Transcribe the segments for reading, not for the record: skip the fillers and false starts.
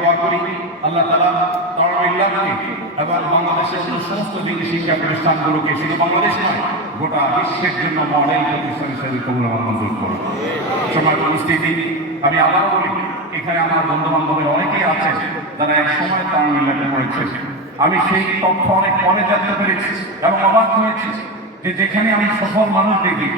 দোয়া করি আল্লাহ তাআলা তাওরাবিল্লাহকে এবং বাংলাদেশের সমস্ত দিনী শিক্ষা প্রতিষ্ঠানগুলোকে শুধু বাংলাদেশ নয় গোটা বিশ্বের জন্য মডেল প্রতিষ্ঠান হিসেবে কবুল আর মঞ্জুর করুন। সম্মানিত উপস্থিতি, আমি আবারও বলি, এখানে আমার বন্ধু বান্ধবের অনেকেই আছেন যারা এক সময় তাওরাবিল্লাহকে পড়েছেন। আমি সেই তথ্য অনেক পরে জানতে পেরেছি এবং অবাক হয়েছি যে যেখানে আমি সফল মানুষ দেখি,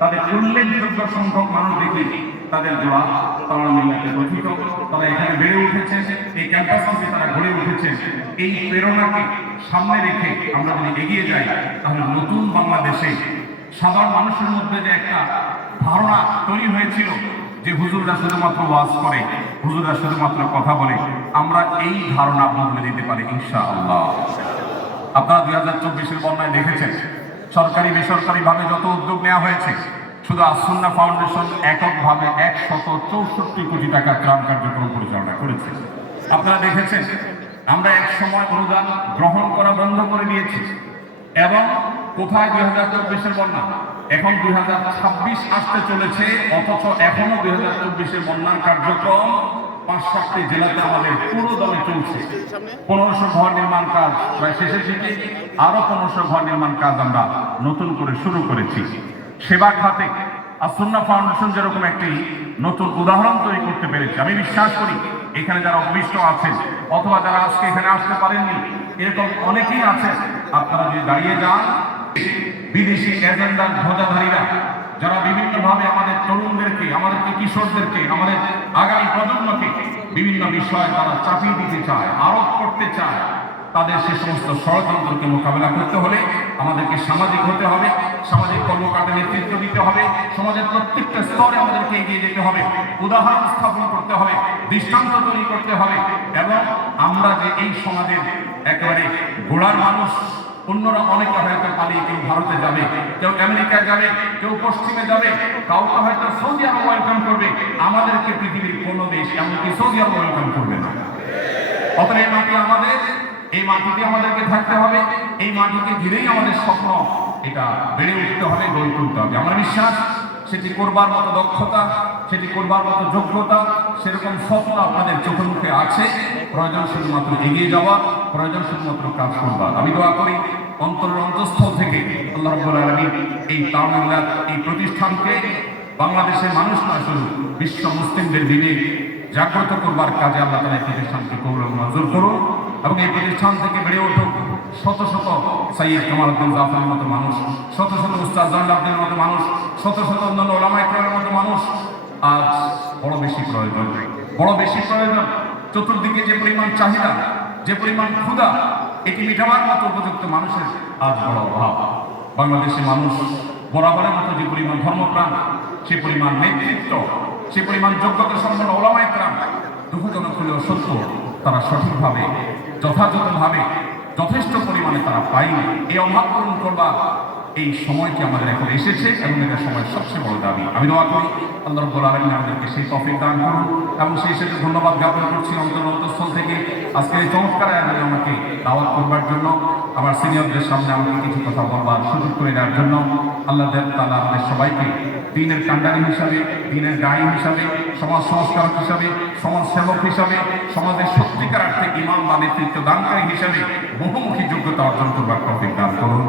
তাদের উল্লেখযোগ্য সংখ্যক মানুষ দেখি তাদের দোয়া তাওরাবিল্লাহকে গঠিত, তারা এখানে বেড়ে উঠেছে, এই ক্যাম্পাস থেকে তারা গড়ে উঠেছে। এই প্রেরণাকে সামনে রেখে আমরা যদি এগিয়ে যাই তাহলে নতুন বাংলাদেশে সাধারণ মানুষের মধ্যে যে একটা ধারণা তৈরি হয়েছিল যে হুজুররা শুধুমাত্র ওয়াজ করে, হুজুররা শুধুমাত্র কথা বলে, আমরা এই ধারণা বদলে দিতে পারি ইনশাআল্লাহ। আপনারা 2024-এর বন্যায় দেখেছেন সরকারি বেসরকারিভাবে যত উদ্যোগ নেওয়া হয়েছে, শুধু আস-সুন্নাহ ফাউন্ডেশন এককভাবে 164 কোটি টাকা ত্রাণ কার্যক্রম পরিচালনা করেছে। আপনারা দেখেছেন আমরা এক সময় অনুদান গ্রহণ করা বন্ধ করে দিয়েছি এবং কোথায় 2024-এর বন্যা, এখন 2026 আসতে চলেছে, অথচ এখনো 2024-এর বন্যার কার্যক্রম 5-7টি জেলাতে আমাদের পুরো দমে চলছে। 1500 ঘর নির্মাণ কাজ প্রায় শেষের দিকে, আরো 1500 ঘর নির্মাণ কাজ আমরা নতুন করে শুরু করেছি। সেবা খাতে আস-সুন্নাহ ফাউন্ডেশন যেরকম একটি নতুন উদাহরণ তৈরি করতে পেরেছে, আমি বিশ্বাস করি এখানে যারা অভিষ্ট আছেন অথবা যারা আজকে এখানে আসতে পারেননি এরকম অনেকেই আছেন, আপনারা যদি দাঁড়িয়ে যান, বিদেশি এজেন্ডার ধ্বজাধারীরা যারা বিভিন্নভাবে আমাদের তরুণদেরকে, আমাদের কিশোরদেরকে, আমাদের আগামী প্রজন্মকে বিভিন্ন বিষয়ে তারা চাপিয়ে দিতে চায়, আরোপ করতে চায়, তাদের সে সমস্ত ষড়যন্ত্রকে মোকাবেলা করতে হলে আমাদেরকে সামাজিক হতে হবে, সামাজিক কর্মকাণ্ডে নেতৃত্ব দিতে হবে, সমাজের প্রত্যেকটা স্তরে আমাদেরকে এগিয়ে যেতে হবে, উদাহরণ স্থাপন করতে হবে, দৃষ্টান্ত তৈরি করতে হবে। এবং আমরা যে এই সমাজের একেবারে গোড়ার মানুষ, অন্যরা অনেকে হয়তো পালিয়ে কেউ ভারতে যাবে, কেউ আমেরিকায় যাবে, কেউ পশ্চিমে যাবে, কাউকে হয়তো সৌদি আরব ওয়েলকাম করবে, আমাদেরকে পৃথিবীর কোনো দেশ এমনকি সৌদি আরব ওয়েলকাম করবে না। অতএব এই মাটি আমাদের, এই মাটিতে আমাদেরকে থাকতে হবে, এই মাটিকে ঘিরেই আমাদের স্বপ্ন এটা বেড়ে উঠতে হবে, গড়ে তুলতে হবে। আমার বিশ্বাস সেটি করবার মতো দক্ষতা, সেটি করবার মতো যোগ্যতা, সেরকম স্বপ্ন আপনাদের চোখে মুখে আছে। প্রয়োজন শুধুমাত্র এগিয়ে যাওয়া, প্রয়োজন শুধুমাত্র কাজ করবার। আমি দোয়া করি অন্তরের অন্তঃস্থল থেকে আল্লাহ রাব্বুল আলামিন এই তাওরাবিল্লাহ এই প্রতিষ্ঠানকে বাংলাদেশের মানুষ নয় শুধু বিশ্ব মুসলিমদের দিনে জাগ্রত করবার কাজে আল্লাহ তাআলা এই প্রতিষ্ঠানকে কবুল ও মঞ্জুর করুন এবং এই প্রতিষ্ঠান থেকে বেড়ে উঠুক শত শত সৈয়দ কামালউদ্দিন জাফরের মতো মানুষ, শত শত উস্তাদ জয়নুল আবেদিনের মতো মানুষ, শত শত অন্যান্য উলামায়ে কেরামের মতো মানুষ। আজ বড় বেশি প্রয়োজন, বড় বেশি প্রয়োজন। চতুর্দিকে যে পরিমাণ চাহিদা, যে পরিমাণ ক্ষুধা, এটি মিটাবার মতো উপযুক্ত মানুষের আজ বড় অভাব। বাংলাদেশের মানুষ বরাবরের মতো যে পরিমাণ ধর্মপ্রাণ, সে পরিমাণ নেতৃত্ব, সে পরিমাণ যোগ্যতা সম্পন্ন উলামায়ে কেরাম দুঃখজনক হলেও সত্য, তারা সঠিকভাবে যথাযথভাবে যথেষ্ট পরিমাণে তারা পায়নি। এই অভাব পূরণ করবার এই সময়টি আমাদের এখন এসেছে এবং এটা সময়ের সবচেয়ে বড় দাবি। আমি দোয়া করি আল্লাহ রাব্বুল আলামিন আমাদেরকে সেই তৌফিক দান করুন এবং সেই সাথে ধন্যবাদ জ্ঞাপন করছি অন্তরস্থল থেকে আজকে এই চমৎকার আয়োজনে আমাকে দাওয়াত করবার জন্য, আমার সিনিয়রদের সামনে আমাকে কিছু কথা বলবার সুযোগ করে দেওয়ার জন্য। আল্লাহ তাআলা আমাদের সবাইকে দ্বীনের কান্ডারি হিসাবে, দ্বীনের গায়ী হিসাবে, সমাজ সংস্কারক হিসাবে, সমাজ সেবক হিসাবে, সমাজের সত্যিকার অর্থে ইমাম বা নেতৃত্ব দানকারী হিসাবে বহুমুখী যোগ্যতা অর্জন করবার তৌফিক দান করুন।